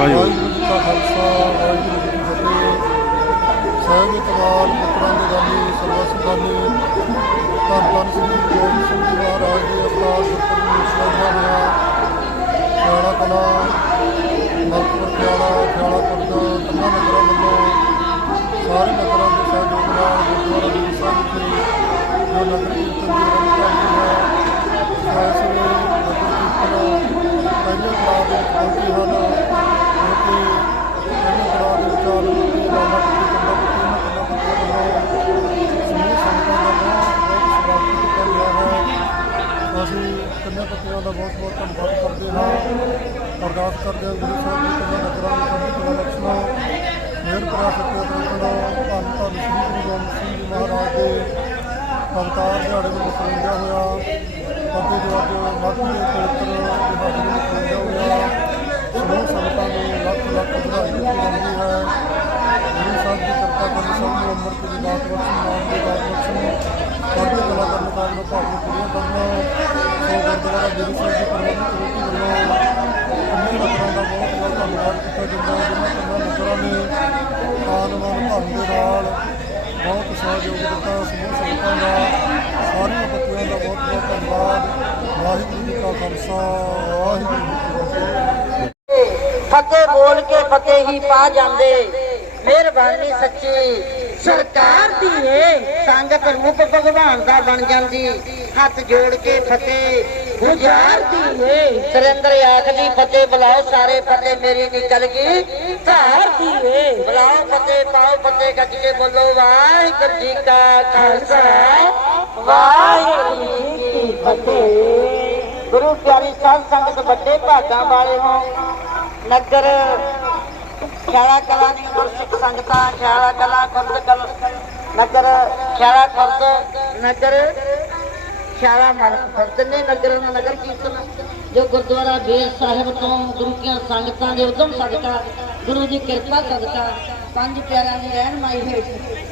ਵਾਹਿਗੁਰੂ ਜੀ ਕਾ ਖਾਲਸਾ, ਵਾਹਿਗੁਰੂ ਜੀ ਕੀ ਫਤਿਹ। ਸਾਹਿਬ ਇਤਵਾਲ ਪੁੱਤਰਾਂ ਦੇ ਦਾਨੀ ਸਰਵਸ ਦਾਨੀ ਧੰਨ ਧੰਨ ਸ੍ਰੀ ਗੁਰੂ ਸਿੰਘ ਜੀ ਮਹਾਰਾਜ ਦੇ ਅਵਤਾਰ ਗੁਰਪੁਰਬ ਨੂੰ ਸਲਾਮਾ ਹੋਇਆ ਕਲਾ ਜੀ ਅਵਤਾਰ ਦਿਹਾੜੇ ਨੂੰ ਮਨਾਇਆ ਹੋਇਆ। ਅਤੇ ਜੋ ਅੱਜ ਮਾਘੀ ਦੇ ਪਵਿੱਤਰ ਦਿਹਾੜੇ ਨੂੰ ਮਨਾਇਆ ਹੋਇਆ। ਸਮੂਹ ਸੰਗਤਾਂ ਨੂੰ ਲੱਖ ਲੱਖ ਵਧਾਈ ਦਿੱਤੀ ਜਾਂਦੀ ਹੈ ਗੁਰੂ ਸਾਹਿਬ ਦੀ ਕਿਰਪਾ ਕਰੇ ਸਭ ਨੂੰ ਅੰਮ੍ਰਿਤ ਦੀ ਦਾਤ ਬਖਸ਼ਣ, ਨਾਮ ਦੀ ਦਾਤ ਬਖਸ਼ਣ। ਪੜ੍ਹਦੇ ਕਲਾ ਕਰਨ ਕਾਰਨ ਨੂੰ ਭਾਵ ਪੂਰੀਆਂ ਕਰਨਾ। ਸੋ ਗੁਰਦੁਆਰਾ ਗੁਰੂ ਸਾਹਿਬ ਦੀ ਪ੍ਰਬੰਧਕ ਕਮੇਟੀ ਵੱਲੋਂ ਅੰਨੇ ਨਗਰਾਂ ਦਾ ਬਹੁਤ ਬਹੁਤ ਧੰਨਵਾਦ ਕੀਤਾ ਜਾਂਦਾ ਹੈ। ਜਿਨ੍ਹਾਂ ਕੰਮਾਂ ਨਗਰਾਂ ਨੇ ਆਨਵਾਨ ਧਰਮ ਦੇ ਸਹਿਯੋਗ ਦਿੱਤਾ ਸਮੂਹ ਸੰਗਤਾਂ ਦਾ, ਸਾਰੀਆਂ ਬੱਚਿਆਂ ਦਾ ਬਹੁਤ ਬਹੁਤ ਧੰਨਵਾਦ। ਵਾਹਿਗੁਰੂ ਜੀ ਕਾ ਖਾਲਸਾ, ਵਾਹਿਗੁਰੂ ਜੀ ਕੀ ਫਤਿਹ। ਫਤਿਹ ਬੋਲ ਕੇ ਫਤਿਹ ਹੀ ਪਾ ਜਾਂਦੇ। ਮਿਹਰਬਾਨੀ ਸੱਚੀ। ਸਰਕਾਰ ਦੀ ਏ। ਸੰਗਤ ਰੂਪ ਭਗਵਾਨ ਦਾ ਬਣ ਜਾਂਦੀ। ਹੱਥ ਜੋੜ ਕੇ ਫਤਿਹ ਗੁਜ਼ਾਰਦੀ ਏ। ਸਰਿੰਦਰ ਆਖਦੀ ਫਤਿਹ ਬੁਲਾਓ, ਸਾਰੇ ਫਤਿਹ ਮੇਰੀ ਨਿਕਲ ਗਈ। ਧਾਰ ਫਤਿਹ ਪਾਓ ਫਤਿਹ ਗੱਜ ਕੇ ਬੋਲੋ, ਵਾਹਿਗੁਰੂ ਜੀ ਕਾ ਖਾਲਸਾ। ਵਾਹਿਗੁਰੂ ਜੀ ਕੀ ਫਤਿਹ। ਗੁਰੂ ਪਿਆਰੀ ਸਾਧ ਸੰਗਤ ਵੱਡੇ ਭਾਗਾਂ ਵਾਲੇ ਹੋ। ਨਗਰ, ਖਿਆਲਾ ਕਲਾ ਦੀ ਗੁਰਸਿੱਖ ਸੰਗਤਾਂ, ਖਿਆਲਾ ਕਲਾ ਖੁਰਦ ਕਲ ਨਗਰ, ਖਿਆਲਾ ਖੁਰਦ, ਨਗਰ, ਖਿਆਲਾ ਮਨ ਖੁਰਦ ਨੇ ਨਗਰ ਦਾ ਨਗਰ ਕੀਰਤਨ। ਜੋ ਗੁਰਦੁਆਰਾ ਬੇਰ ਸਾਹਿਬ ਤੋਂ ਗੁਰੂ ਕੀਆਂ ਸੰਗਤਾਂ ਦੇ ਉਦਮ ਸਦਕਾ, ਗੁਰੂ ਦੀ ਕਿਰਪਾ ਸਦਕਾ ਪੰਜ ਪਿਆਰਿਆਂ ਦੀ ਰਹਿਨਮਾਈ ਹੇਠ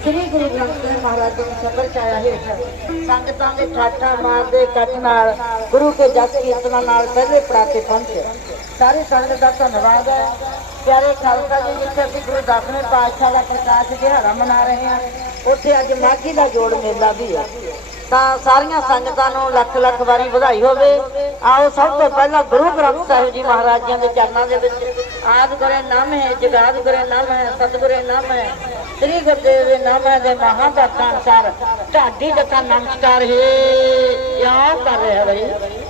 ਸ੍ਰੀ ਗੁਰੂ ਗ੍ਰੰਥ ਸਾਹਿਬ ਮਹਾਰਾਜ ਦੇ ਸਬਰ ਛਾਇਆ ਹੇਠ। ਸੰਗਤਾਂ ਦੇ ਠਾਠਾ ਮਾਰਦੇ ਕੱਟ ਨਾਲ ਗੁਰੂ ਕੇ ਜਸ ਕੀਰਤਨਾਂ ਨਾਲ ਪਹਿਲੇ ਪੜਾਕੇ ਪਹੁੰਚੇ। ਸਾਰੀ ਸੰਗਤ ਦਾ ਧੰਨਵਾਦ ਹੈ। ਪਿਆਰੇ ਖਾਲਸਾ ਜੀ, ਜਿੱਥੇ ਅਸੀਂ ਗੁਰੂ ਦਸਵੇਂ ਪਾਤਸ਼ਾਹ ਦਾ ਪ੍ਰਕਾਸ਼ ਦਿਹਾੜਾ ਮਨਾ ਰਹੇ ਹਾਂ, ਉੱਥੇ ਅੱਜ ਮਾਘੀ ਦਾ ਜੋੜ ਮੇਲਾ ਵੀ ਹੈ। ਤਾਂ ਸਾਰੀਆਂ ਸੰਗਤਾਂ ਨੂੰ ਲੱਖ ਲੱਖ ਵਾਰੀ ਵਧਾਈ ਹੋਵੇ। ਆਓ ਸਭ ਤੋਂ ਪਹਿਲਾਂ ਗੁਰੂ ਗ੍ਰੰਥ ਸਾਹਿਬ ਜੀ ਮਹਾਰਾਜਾਂ ਦੇ ਚਰਨਾਂ ਦੇ ਵਿੱਚ ਆਦ ਗੁਰੇ ਨਾਮ ਹੈ, ਜਗਾਦ ਗੁਰੇ ਨਾਮ ਹੈ, ਸਤਿਗੁਰੇ ਨਾਮ ਹੈ, ਸ੍ਰੀ ਗੁਰਦੇਵ ਦੇ ਨਾਮ ਹੈ ਦੇ ਮਹਾਂਭਾਗਾਂ ਅਨਸਾਰ ਢਾਡੀ ਜਥਾ ਨਮਸਕਾਰ ਹੈ ਯਾ ਕਰ ਰਿਹਾ ਬਈ?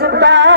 Sebastian.